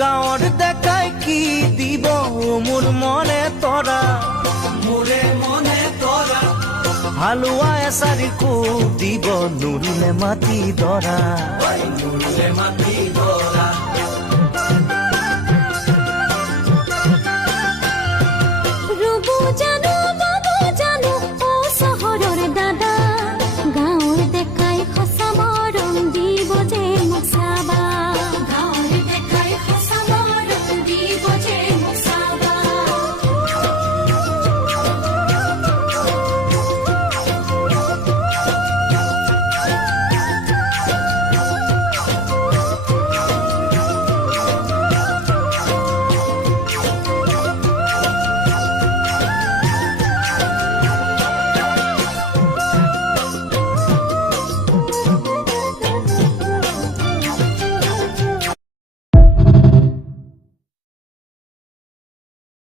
গাঁৱৰ দেখাই কি দিব মোৰ মনে তৰা মোৰে মনে তৰা হালোৱা এচাৰি খুব দিব নুৰুলে মাটি দৰা নুৰুলে মাটি দৰা